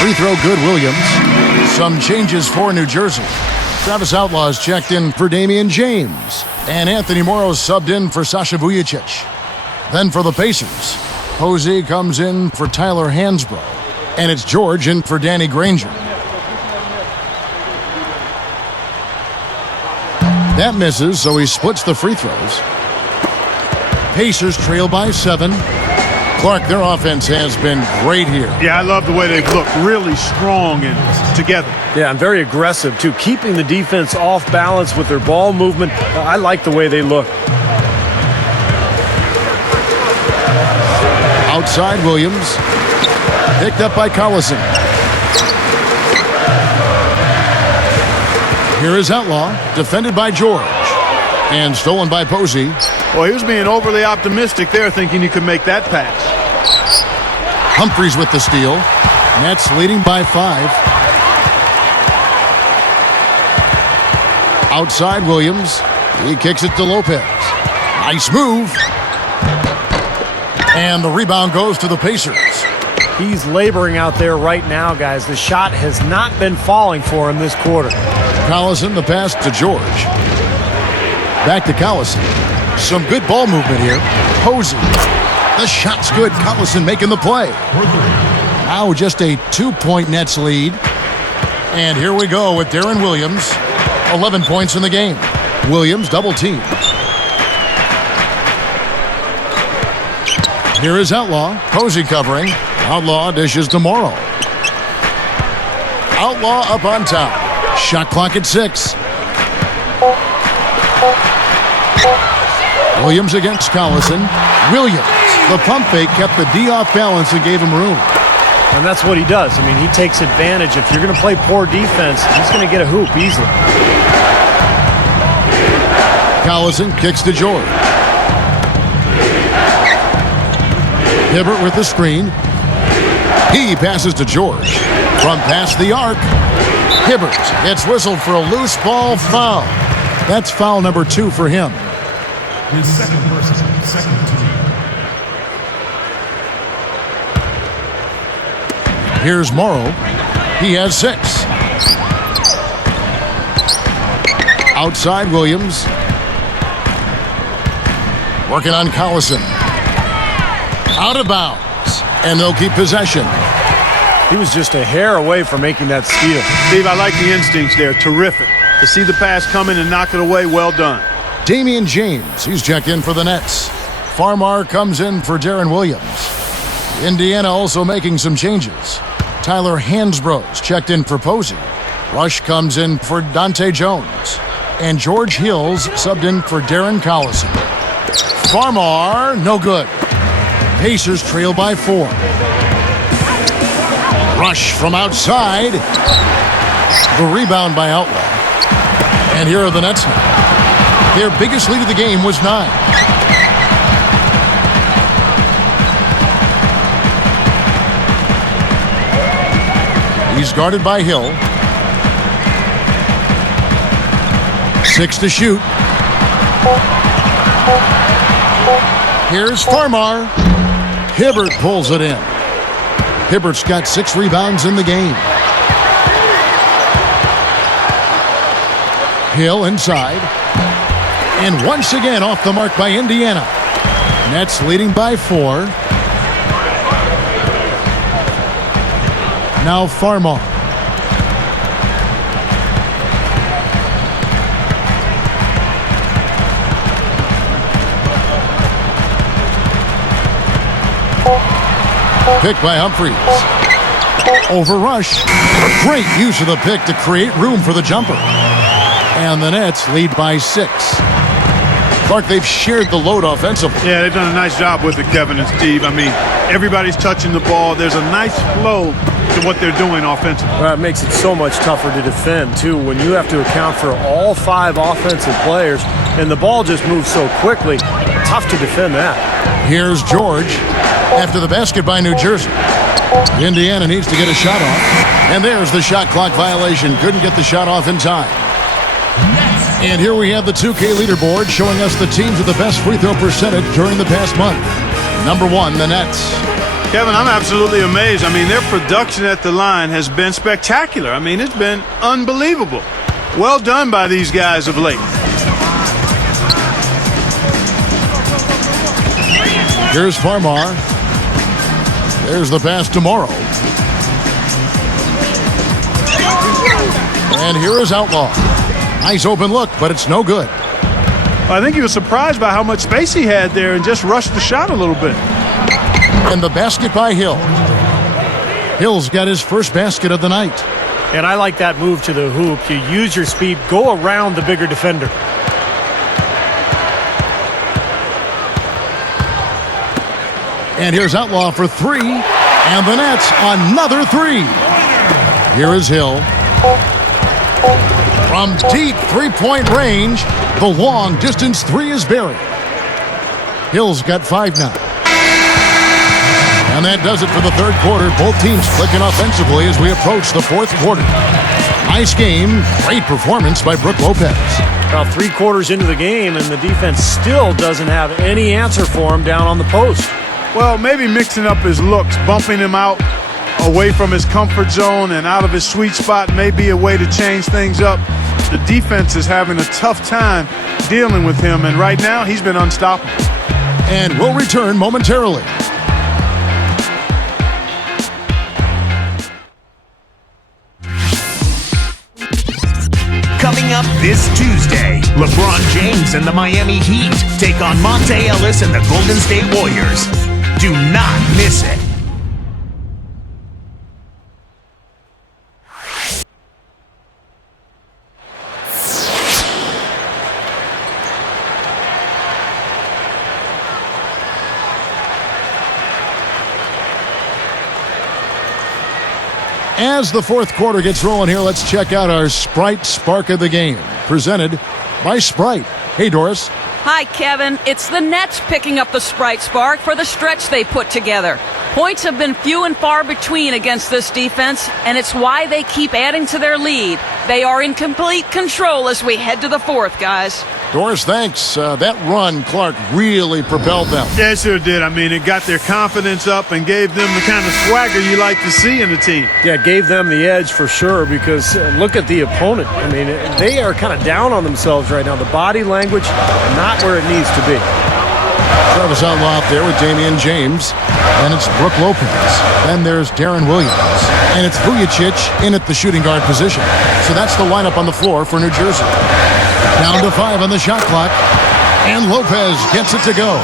Free throw good, Williams. Some changes for New Jersey. Travis Outlaw's checked in for Damian James. And Anthony Morrow's subbed in for Sasha Vujacic. Then for the Pacers, Posey comes in for Tyler Hansbrough. And it's George in for Danny Granger. That misses, so he splits the free throws. Pacers trail by 7. Clark, their offense has been great here. Yeah, I love the way they've looked. Really strong and together. Yeah, and very aggressive, too. Keeping the defense off balance with their ball movement. I like the way they look. Outside Williams. Picked up by Collison. Here is Outlaw. Defended by George. And stolen by Posey. Well, he was being overly optimistic there, thinking he could make that pass. Humphreys with the steal. Nets leading by 5. Outside Williams. He kicks it to Lopez. Nice move. And the rebound goes to the Pacers. He's laboring out there right now, guys. The shot has not been falling for him this quarter. Collison, the pass to George. Back to Collison. Some good ball movement here. Posey. The shot's good. Collison making the play. Now just a 2-point Nets lead. And here we go with Darren Williams. 11 points in the game. Williams double team. Here is Outlaw. Posey covering. Outlaw dishes to Morrow. Outlaw up on top. Shot clock at 6. Williams against Collison. Williams. The pump fake kept the D off balance and gave him room. And that's what he does. I mean, he takes advantage. If you're going to play poor defense, he's going to get a hoop easily. Collison kicks to George. Hibbert with the screen. He passes to George. From past the arc. Hibbert gets whistled for a loose ball foul. That's foul number 2 for him. His second person, second team. Here's Morrow. He has 6. Outside Williams. Working on Collison. Out of bounds. And they'll keep possession. He was just a hair away from making that steal. Steve, I like the instincts there. Terrific. To see the pass coming and knock it away, well done. Damian James, he's checked in for the Nets. Farmar comes in for Darren Williams. Indiana also making some changes. Tyler Hansbrough's checked in for Posey. Rush comes in for Dante Jones. And George Hills subbed in for Darren Collison. Farmar, no good. Pacers trail by 4. Rush from outside. The rebound by Outlaw. And here are the Nets now. Their biggest lead of the game was 9. He's guarded by Hill. 6 to shoot. Here's Farmar. Hibbert pulls it in. Hibbert's got 6 rebounds in the game. Hill inside. And once again off the mark by Indiana. Nets leading by 4. Now Farmar. Pick by Humphries. Over Rush. Great use of the pick to create room for the jumper. And the Nets lead by 6. Clark, they've shared the load offensively. Yeah, they've done a nice job with it, Kevin and Steve. I mean, everybody's touching the ball. There's a nice flow to what they're doing offensively. Well, it makes it so much tougher to defend, too, when you have to account for all 5 offensive players, and the ball just moves so quickly. Tough to defend that. Here's George after the basket by New Jersey. Indiana needs to get a shot off. And there's the shot clock violation. Couldn't get the shot off in time. And here we have the 2K leaderboard showing us the teams with the best free throw percentage during the past month. Number 1, the Nets. Kevin, I'm absolutely amazed. I mean, their production at the line has been spectacular. I mean, it's been unbelievable. Well done by these guys of late. Here's Farmar. There's the pass to Morrow. And here is Outlaw. Nice open look, but it's no good. I think he was surprised by how much space he had there and just rushed the shot a little bit. And the basket by Hill. Hill's got his first basket of the night. And I like that move to the hoop. You use your speed, go around the bigger defender. And here's Outlaw for 3. And the Nets, another 3. Here is Hill. From deep three-point range, the long-distance 3 is buried. Hill's got 5 now. And that does it for the third quarter. Both teams clicking offensively as we approach the fourth quarter. Nice game. Great performance by Brook Lopez. About 3 quarters into the game, and the defense still doesn't have any answer for him down on the post. Well, maybe mixing up his looks, bumping him out away from his comfort zone and out of his sweet spot may be a way to change things up. The defense is having a tough time dealing with him, and right now he's been unstoppable. And we'll return momentarily. Coming up this Tuesday, LeBron James and the Miami Heat take on Monte Ellis and the Golden State Warriors. Do not miss it. As the fourth quarter gets rolling here, let's check out our Sprite Spark of the Game, presented by Sprite. Hey, Doris. Hi, Kevin. It's the Nets picking up the Sprite Spark for the stretch they put together. Points have been few and far between against this defense, and it's why they keep adding to their lead. They are in complete control as we head to the fourth, guys. Doris, thanks. That run, Clark, really propelled them. Yeah, it sure did. I mean, it got their confidence up and gave them the kind of swagger you like to see in the team. Yeah, it gave them the edge for sure because look at the opponent. I mean, they are kind of down on themselves right now. The body language, not where it needs to be. Travis Outlaw out there with Damian James. And it's Brooke Lopez. Then there's Darren Williams. And it's Vujicic in at the shooting guard position. So that's the lineup on the floor for New Jersey. Down to 5 on the shot clock. And Lopez gets it to go.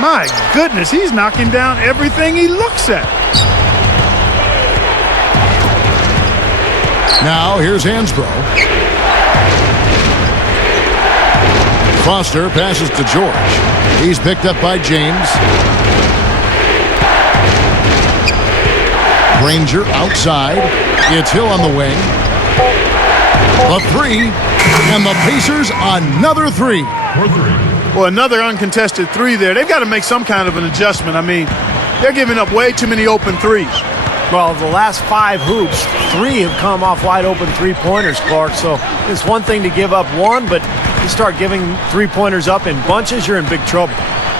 My goodness, he's knocking down everything he looks at. Now here's Hansbrough. Foster passes to George. He's picked up by James. Granger outside. It's Hill on the wing. A 3. And the Pacers another 3. Well, another uncontested 3 there. They've got to make some kind of an adjustment. I mean, they're giving up way too many open 3s. Well, the last 5 hoops, 3 have come off wide open three-pointers, Clark. So it's one thing to give up 1, but you start giving three-pointers up in bunches, you're in big trouble.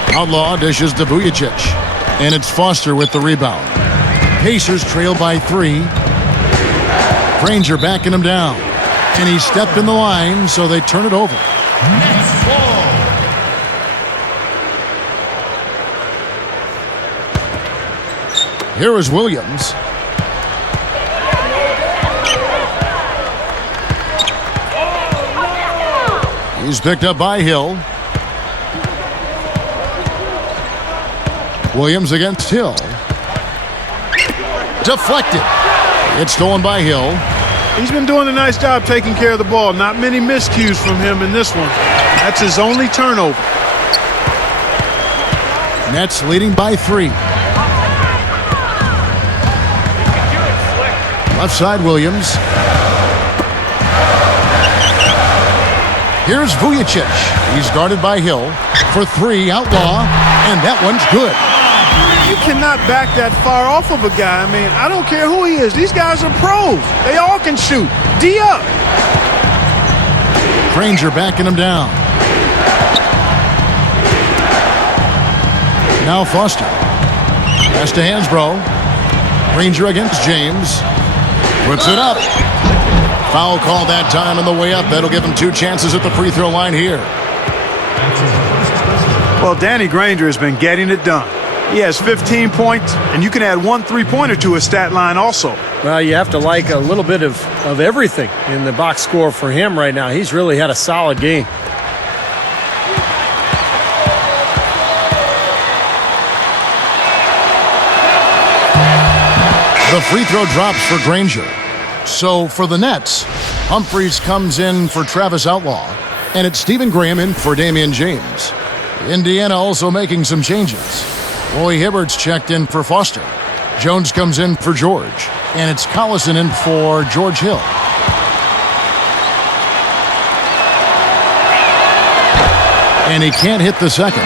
Outlaw dishes to Vujicic. And it's Foster with the rebound. Pacers trail by 3. Granger backing him down. And he stepped in the line, so they turn it over. Next ball. Here is Williams. He's picked up by Hill. Williams against Hill. Deflected. It's stolen by Hill. He's been doing a nice job taking care of the ball. Not many miscues from him in this one. That's his only turnover. Nets leading by 3. Left side, Williams. Here's Vujicic. He's guarded by Hill. For 3, Outlaw. And that one's good. You cannot back that far off of a guy. I mean, I don't care who he is. These guys are pros. They all can shoot. D up. Granger backing him down. Now Foster. Pass to Hansbrough. Granger against James. Puts it up. Foul call that time on the way up. That'll give him 2 chances at the free throw line here. Well, Danny Granger has been getting it done. He has 15 points, and you can add 1 3-pointer to his stat line also. Well, you have to like a little bit of everything in the box score for him right now. He's really had a solid game. The free throw drops for Granger. So for the Nets, Humphries comes in for Travis Outlaw, and it's Stephen Graham in for Damian James. Indiana also making some changes. Roy Hibbert's checked in for Foster. Jones comes in for George, and it's Collison in for George Hill. And he can't hit the second.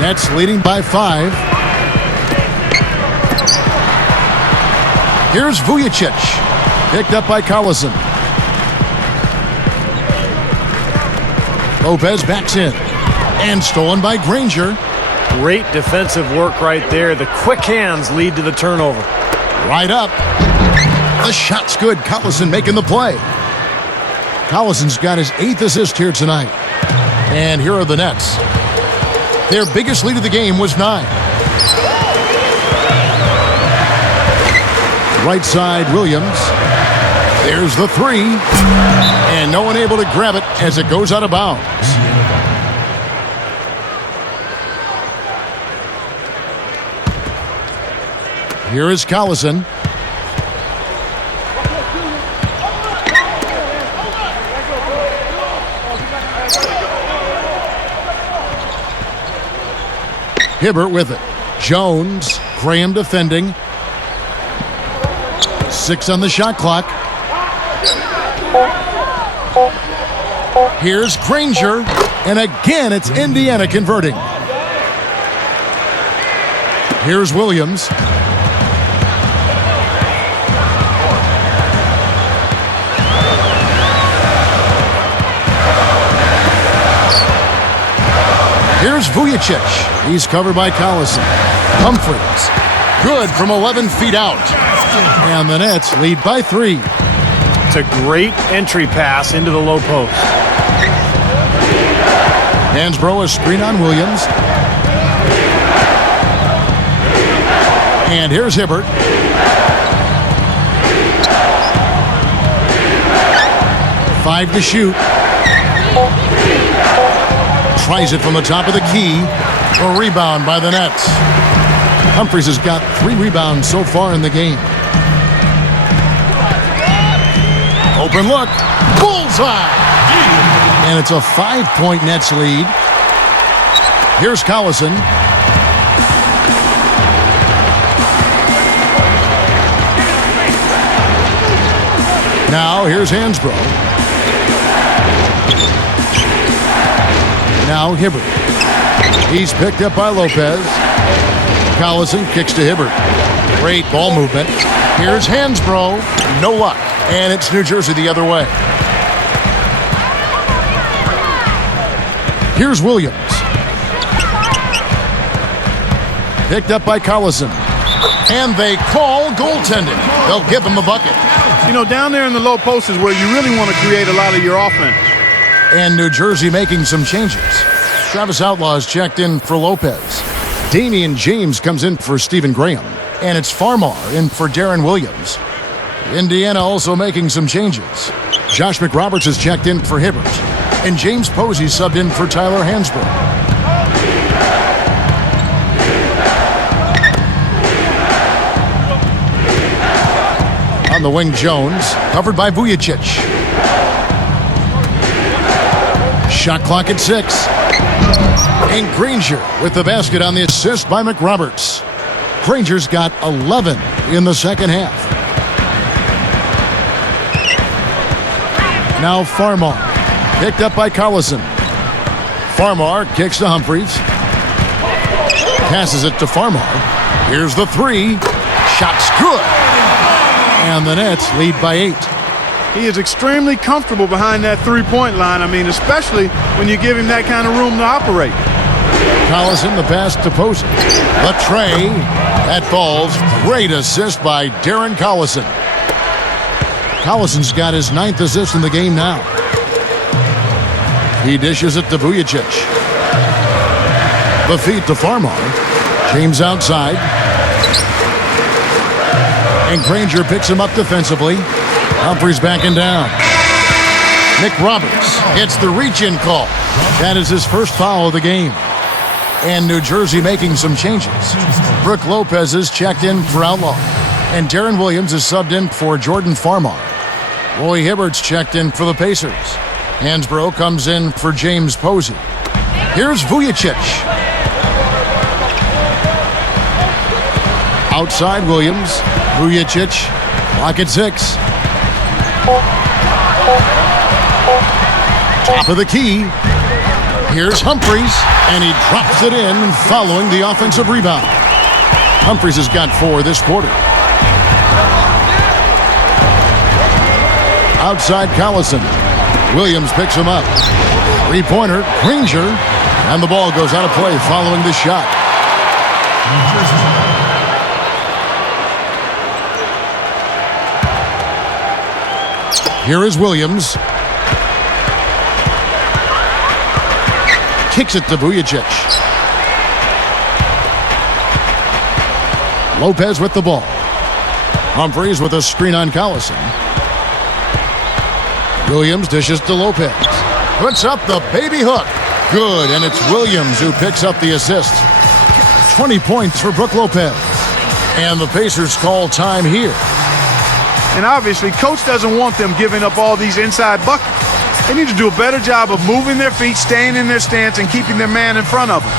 Nets leading by 5. Here's Vujicic, picked up by Collison. Lopez backs in, and stolen by Granger. Great defensive work right there. The quick hands lead to the turnover. Right up. The shot's good. Collison making the play. Collison's got his 8th assist here tonight. And here are the Nets. Their biggest lead of the game was 9. Right side, Williams. There's the 3. And no one able to grab it as it goes out of bounds. Here is Collison. Hibbert with it. Jones. Graham defending. 6 on the shot clock. Here's Granger. And again, it's Indiana converting. Here's Williams. Here's Vujicic. He's covered by Collison. Humphries. Good from 11 feet out. And the Nets lead by 3. It's a great entry pass into the low post. Hansbrough a screen on Williams. And here's Hibbert. Five to shoot. Tries it from the top of the key. A rebound by the Nets. Humphries has got 3 rebounds so far in the game. Open look. Bullseye. And it's a 5-point Nets lead. Here's Collison. Now here's Hansbrough. Now Hibbert. He's picked up by Lopez. Collison kicks to Hibbert. Great ball movement. Here's Hansbrough. No luck. And it's New Jersey the other way. Here's Williams. Picked up by Collison. And they call goaltending. They'll give him a bucket. You know, down there in the low post is where you really want to create a lot of your offense. And New Jersey making some changes. Travis Outlaw is checked in for Lopez. Damian James comes in for Stephen Graham. And it's Farmar in for Darren Williams. Indiana also making some changes. Josh McRoberts is checked in for Hibbert. And James Posey subbed in for Tyler Hansbrough. On the wing, Jones, covered by Vujicic. Shot clock at 6. And Granger with the basket on the assist by McRoberts. Granger's got 11 in the second half. Now Farmar, picked up by Collison. Farmar kicks to Humphries. Passes it to Farmar. Here's the 3. Shot's good. And the Nets lead by 8. He is extremely comfortable behind that three-point line. I mean, especially when you give him that kind of room to operate. Collison, the pass to Posey. The tray. That falls. Great assist by Darren Collison. Collison's got his 9th assist in the game now. He dishes it to Vujicic. The feed to Farmar. James outside. And Granger picks him up defensively. Humphries backing down. McRoberts gets the reach-in call. That is his first foul of the game. And New Jersey making some changes. Brooke Lopez is checked in for Outlaw. And Darren Williams is subbed in for Jordan Farmar. Roy Hibbert's checked in for the Pacers. Hansbrough comes in for James Posey. Here's Vujicic. Outside Williams. Vujicic. Clock at 6. Top of the key. Here's Humphries. And he drops it in following the offensive rebound. Humphries has got 4 this quarter. Outside Collison. Williams picks him up. 3-pointer, Granger. And the ball goes out of play following the shot. Here is Williams. Kicks it to Vujicic. Lopez with the ball. Humphries with a screen on Collison. Williams dishes to Lopez. Puts up the baby hook. Good, and it's Williams who picks up the assist. 20 points for Brooke Lopez. And the Pacers call time here. And obviously, coach doesn't want them giving up all these inside buckets. They need to do a better job of moving their feet, staying in their stance, and keeping their man in front of them.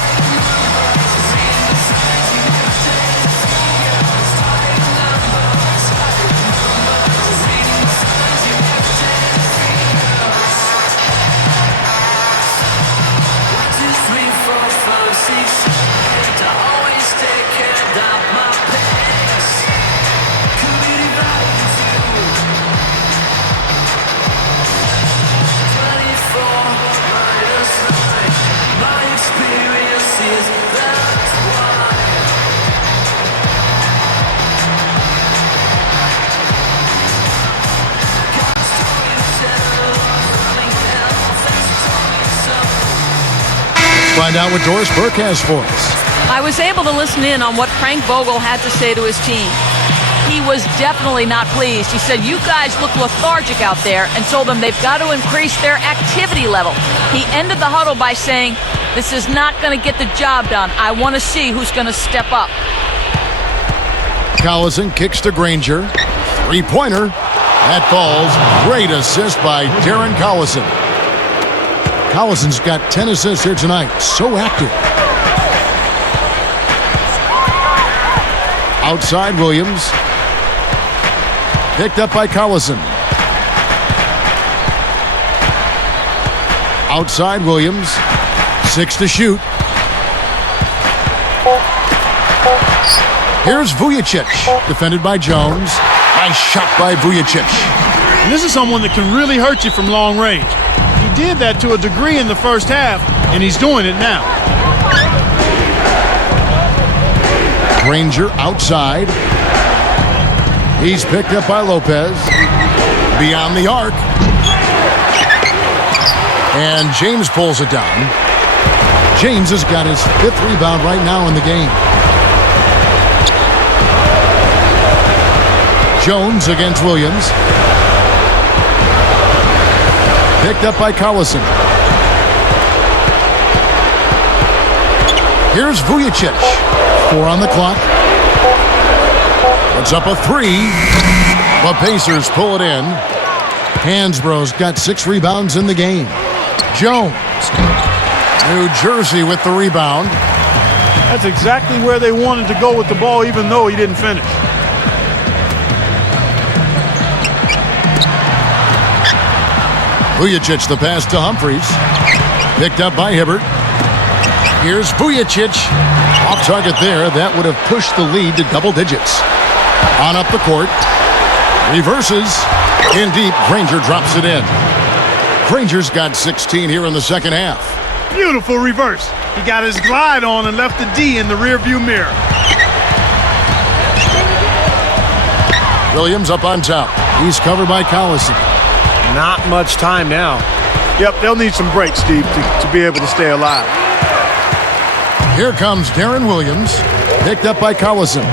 Find out what Doris Burke has for us. I was able to listen in on what Frank Vogel had to say to his team. He was definitely not pleased. He said, you guys look lethargic out there, and told them they've got to increase their activity level. He ended the huddle by saying, this is not going to get the job done. I want to see who's going to step up. Collison kicks to Granger. Three-pointer. That falls. Great assist by Darren Collison. Collison's got 10 assists here tonight. So active. Outside Williams. Picked up by Collison. Outside Williams. 6 to shoot. Here's Vujicic. Defended by Jones. Nice shot by Vujicic. And this is someone that can really hurt you from long range. He did that to a degree in the first half, and he's doing it now. Granger outside. He's picked up by Lopez. Beyond the arc. And James pulls it down. James has got his 5th rebound right now in the game. Jones against Williams. Picked up by Collison. Here's Vujicic. 4 on the clock. Puts up a 3. The Pacers pull it in. Hansbrough's got 6 rebounds in the game. Jones. New Jersey with the rebound. That's exactly where they wanted to go with the ball, even though he didn't finish. Vujicic the pass to Humphries. Picked up by Hibbert. Here's Vujicic. Off target there. That would have pushed the lead to double digits. On up the court. Reverses. In deep. Granger drops it in. Granger's got 16 here in the second half. Beautiful reverse. He got his glide on and left the D in the rearview mirror. Williams up on top. He's covered by Collison. Not much time now. Yep, they'll need some breaks, Steve, to be able to stay alive. Here comes Darren Williams. Picked up by Collison.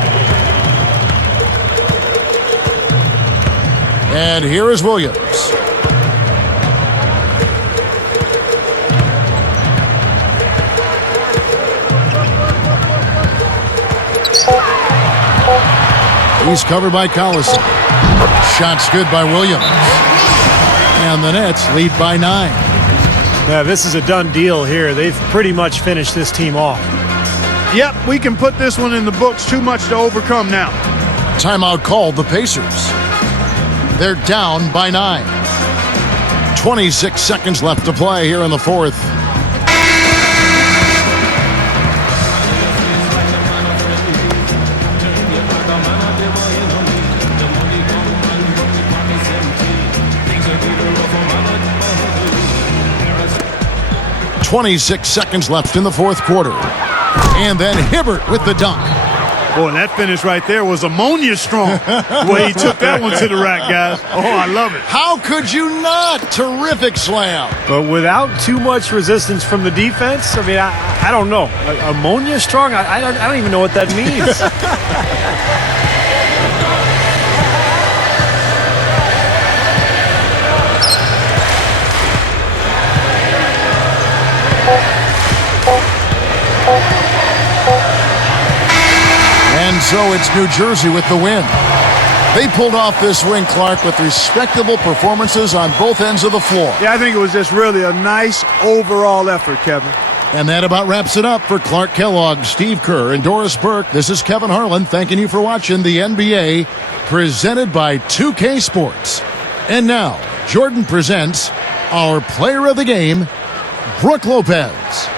And here is Williams. He's covered by Collison. Shot's good by Williams. And the Nets lead by 9. Yeah, this is a done deal here. They've pretty much finished this team off. Yep, we can put this one in the books. Too much to overcome now. Timeout called the Pacers. They're down by 9. 26 seconds left to play here in the fourth. .26 seconds left in the fourth quarter. And then Hibbert with the dunk. Boy, that finish right there was ammonia strong. The way he took that one to the rack, guys. Oh, I love it. How could you not? Terrific slam. But without too much resistance from the defense, I mean, I don't know. Ammonia strong? I don't even know what that means. And so it's New Jersey with the win. They pulled off this win, Clark, with respectable performances on both ends of the floor. Yeah, I think it was just really a nice overall effort, Kevin. And that about wraps it up for Clark Kellogg, Steve Kerr, and Doris Burke. This is Kevin Harlan thanking you for watching the NBA presented by 2K Sports. And now, Jordan presents our player of the game, Brooke Lopez.